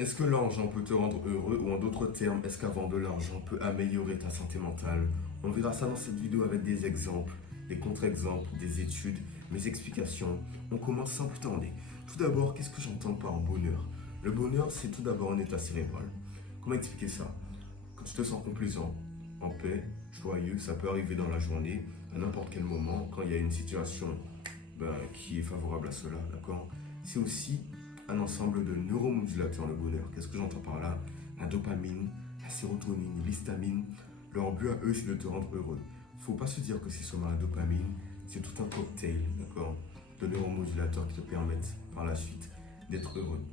Est-ce que l'argent peut te rendre heureux ou en d'autres termes, est-ce qu'avoir de l'argent peut améliorer ta santé mentale? On verra ça dans cette vidéo avec des exemples, des contre-exemples, des études, mes explications. On commence sans plus tarder. Tout d'abord, qu'est-ce que j'entends par bonheur? Le bonheur, c'est tout d'abord un état cérébral. Comment expliquer ça? Quand tu te sens complaisant, en paix, joyeux, ça peut arriver dans la journée, à n'importe quel moment, quand il y a une situation qui est favorable à cela, d'accord? C'est aussi un ensemble de neuromodulateurs, le bonheur. Qu'est-ce que j'entends par là? La dopamine, la sérotonine, l'histamine. Leur but à eux, c'est de te rendre heureux. Il ne faut pas se dire que c'est seulement la dopamine, c'est tout un cocktail, d'accord, de neuromodulateurs qui te permettent par la suite d'être heureux.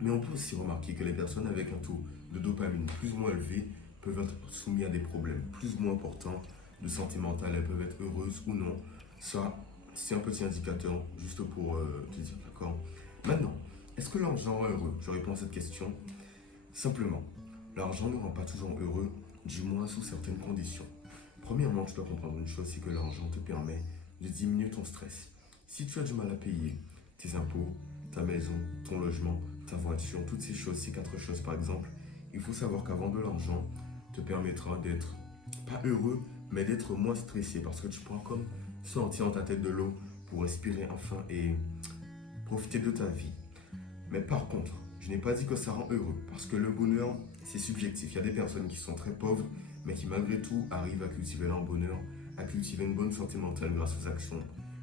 Mais on peut aussi remarquer que les personnes avec un taux de dopamine plus ou moins élevé peuvent être soumises à des problèmes plus ou moins importants de santé mentale. Elles peuvent être heureuses ou non. Ça, c'est un petit indicateur juste pour te dire, d'accord? Maintenant, est-ce que l'argent rend heureux? Je réponds à cette question simplement. L'argent ne rend pas toujours heureux, du moins sous certaines conditions. Premièrement, tu dois comprendre une chose, c'est que l'argent te permet de diminuer ton stress. Si tu as du mal à payer tes impôts, ta maison, ton logement, ta voiture, toutes ces choses, ces quatre choses par exemple, il faut savoir qu'avoir de l'argent te permettra d'être pas heureux, mais d'être moins stressé parce que tu pourras comme sortir dans ta tête de l'eau pour respirer enfin et profiter de ta vie. Mais par contre, je n'ai pas dit que ça rend heureux, parce que le bonheur, c'est subjectif. Il y a des personnes qui sont très pauvres, mais qui malgré tout arrivent à cultiver leur bonheur, à cultiver une bonne santé mentale grâce aux actions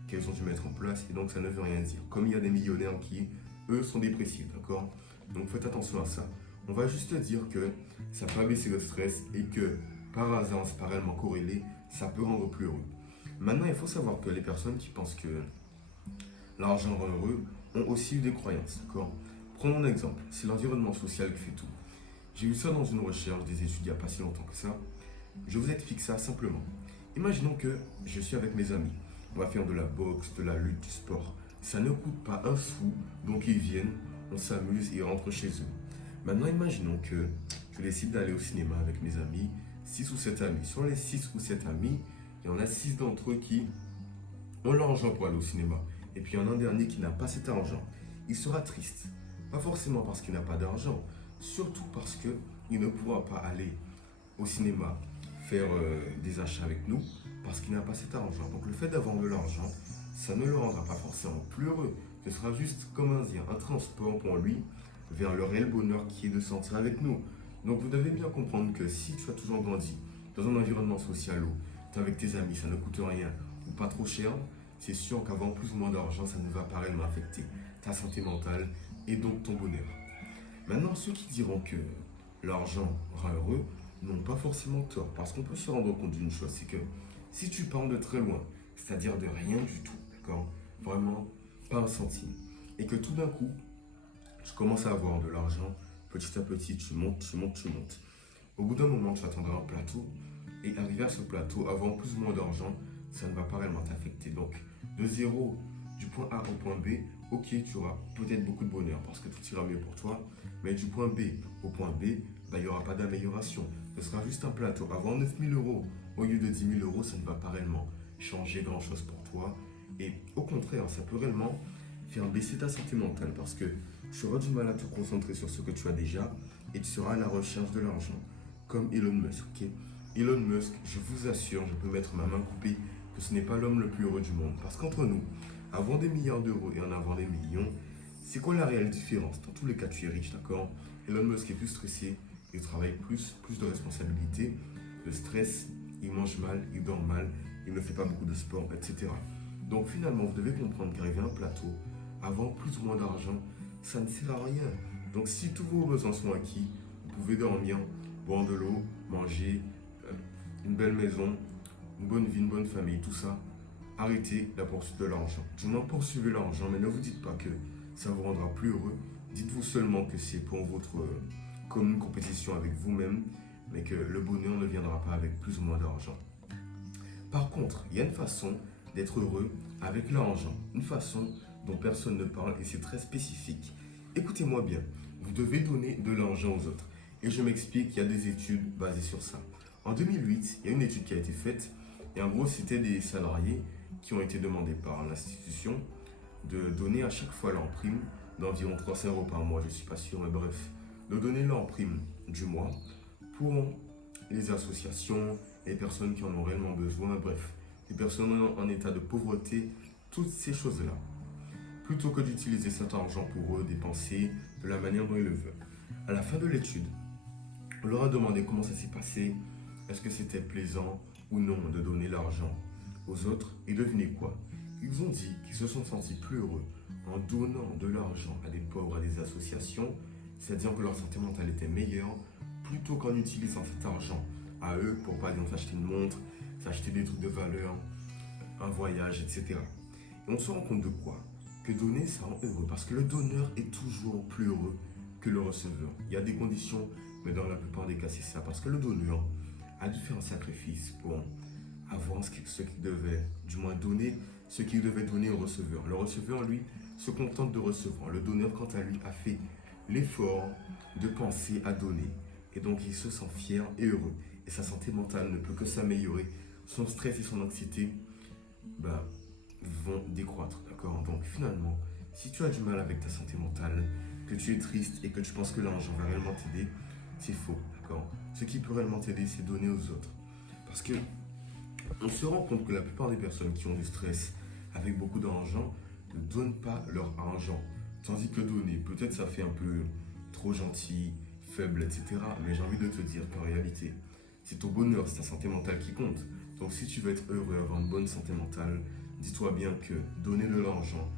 qu'elles ont dû mettre en place, et donc ça ne veut rien dire. Comme il y a des millionnaires qui, eux, sont dépressifs, d'accord? Donc faites attention à ça. On va juste dire que ça peut abaisser le stress et que, par hasard, c'est parallèlement corrélé, ça peut rendre plus heureux. Maintenant, il faut savoir que les personnes qui pensent que l'argent rend heureux ont aussi eu des croyances, d'accord? Prenons un exemple, c'est l'environnement social qui fait tout. J'ai vu ça dans une recherche des études il n'y a pas si longtemps que ça. Je vous explique ça simplement. Imaginons que je suis avec mes amis. On va faire de la boxe, de la lutte, du sport. Ça ne coûte pas un sou, donc ils viennent, on s'amuse et ils rentrent chez eux. Maintenant, imaginons que je décide d'aller au cinéma avec mes amis, 6 ou 7 amis. Sur les 6 ou 7 amis, il y en a 6 d'entre eux qui ont l'argent pour aller au cinéma. Et puis il y en a un dernier qui n'a pas cet argent. Il sera triste. Pas forcément parce qu'il n'a pas d'argent, surtout parce qu'il ne pourra pas aller au cinéma faire des achats avec nous parce qu'il n'a pas cet argent. Donc le fait d'avoir de l'argent, ça ne le rendra pas forcément plus heureux. Ce sera juste, comment dire, un transport pour lui vers le réel bonheur qui est de sortir avec nous. Donc vous devez bien comprendre que si tu as toujours grandi dans un environnement social où tu es avec tes amis, ça ne coûte rien ou pas trop cher, c'est sûr qu'avoir plus ou moins d'argent, ça ne va pas réellement affecter ta santé mentale et donc ton bonheur. Maintenant, ceux qui diront que l'argent rend heureux n'ont pas forcément tort, parce qu'on peut se rendre compte d'une chose, c'est que si tu pars de très loin, c'est-à-dire de rien du tout, d'accord, vraiment pas un centime, et que tout d'un coup, tu commences à avoir de l'argent, petit à petit, tu montes, tu montes, tu montes. Au bout d'un moment, tu attendras un plateau, et arrivé à ce plateau, avoir plus ou moins d'argent, ça ne va pas réellement t'affecter. Donc, de zéro, du point A au point B, ok, tu auras peut-être beaucoup de bonheur parce que tout ira mieux pour toi, mais du point B au point B, il n'y aura pas d'amélioration. Ce sera juste un plateau. Avoir 9 000 euros au lieu de 10 000 euros, ça ne va pas réellement changer grand-chose pour toi. Et au contraire, ça peut réellement faire baisser ta santé mentale parce que tu auras du mal à te concentrer sur ce que tu as déjà et tu seras à la recherche de l'argent, comme Elon Musk. Ok, Elon Musk, je vous assure, je peux mettre ma main coupée que ce n'est pas l'homme le plus heureux du monde. Parce qu'entre nous, avoir des milliards d'euros et en avoir des millions, c'est quoi la réelle différence? Dans tous les cas, tu es riche, d'accord? Elon Musk est plus stressé, il travaille plus de responsabilités, de stress, il mange mal, il dort mal, il ne fait pas beaucoup de sport, etc. Donc finalement, vous devez comprendre qu'arriver à un plateau, avoir plus ou moins d'argent, ça ne sert à rien. Donc si tous vos besoins sont acquis, vous pouvez dormir, boire de l'eau, manger, une belle maison, une bonne vie, une bonne famille, tout ça. Arrêtez la poursuite de l'argent. Du moins poursuivez l'argent, mais ne vous dites pas que ça vous rendra plus heureux. Dites-vous seulement que c'est pour votre commune compétition avec vous-même, mais que le bonheur ne viendra pas avec plus ou moins d'argent. Par contre, il y a une façon d'être heureux avec l'argent, une façon dont personne ne parle et c'est très spécifique. Écoutez-moi bien, vous devez donner de l'argent aux autres. Et je m'explique, il y a des études basées sur ça. En 2008, il y a une étude qui a été faite et en gros, c'était des salariés qui ont été demandés par l'institution de donner à chaque fois leur prime d'environ 300 euros par mois, je ne suis pas sûr, mais bref, de donner leur prime du mois pour les associations, les personnes qui en ont réellement besoin, bref, les personnes en état de pauvreté, toutes ces choses-là. Plutôt que d'utiliser cet argent pour eux, dépenser de la manière dont ils le veulent. À la fin de l'étude, on leur a demandé comment ça s'est passé, est-ce que c'était plaisant ou non de donner l'argent aux autres, et devinez quoi? Ils ont dit qu'ils se sont sentis plus heureux en donnant de l'argent à des pauvres, à des associations, c'est-à-dire que leur santé mentale était meilleure, plutôt qu'en utilisant cet argent à eux pour par exemple s'acheter une montre, s'acheter des trucs de valeur, un voyage, etc. Et on se rend compte de quoi? Que donner, ça rend heureux, parce que le donneur est toujours plus heureux que le receveur. Il y a des conditions, mais dans la plupart des cas, c'est ça. Parce que le donneur a dû faire un sacrifice pour avoir ce qu'il devait, du moins donner ce qu'il devait donner au receveur. Le receveur, lui, se contente de recevoir. Le donneur, quant à lui, a fait l'effort de penser à donner. Et donc, il se sent fier et heureux. Et sa santé mentale ne peut que s'améliorer. Son stress et son anxiété vont décroître, d'accord? Donc, finalement, si tu as du mal avec ta santé mentale, que tu es triste et que tu penses que l'argent va réellement t'aider, c'est faux, d'accord? Ce qui peut réellement t'aider, c'est donner aux autres. Parce que on se rend compte que la plupart des personnes qui ont du stress avec beaucoup d'argent ne donnent pas leur argent. Tandis que donner, peut-être ça fait un peu trop gentil, faible, etc. Mais j'ai envie de te dire qu'en réalité, c'est ton bonheur, c'est ta santé mentale qui compte. Donc si tu veux être heureux, avoir une bonne santé mentale, dis-toi bien que donner de l'argent,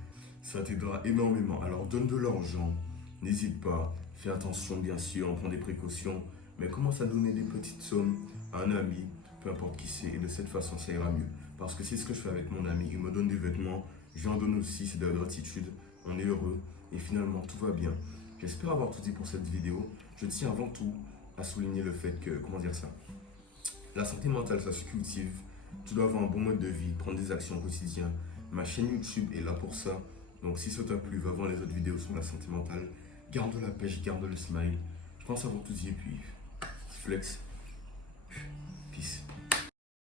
ça t'aidera énormément. Alors donne de l'argent, n'hésite pas, fais attention bien sûr, prends des précautions, mais commence à donner des petites sommes à un ami, peu importe qui c'est, et de cette façon ça ira mieux. Parce que c'est ce que je fais avec mon ami, il me donne des vêtements, je lui en donne aussi, c'est de la gratitude, on est heureux, et finalement tout va bien. J'espère avoir tout dit pour cette vidéo. Je tiens avant tout à souligner le fait que, comment dire ça, la santé mentale ça se cultive, tu dois avoir un bon mode de vie, prendre des actions au quotidien. Ma chaîne YouTube est là pour ça, donc si ça t'a plu, va voir les autres vidéos sur la santé mentale. Garde la pêche, garde le smile. Je pense avoir tout dit et puis flex. Peace.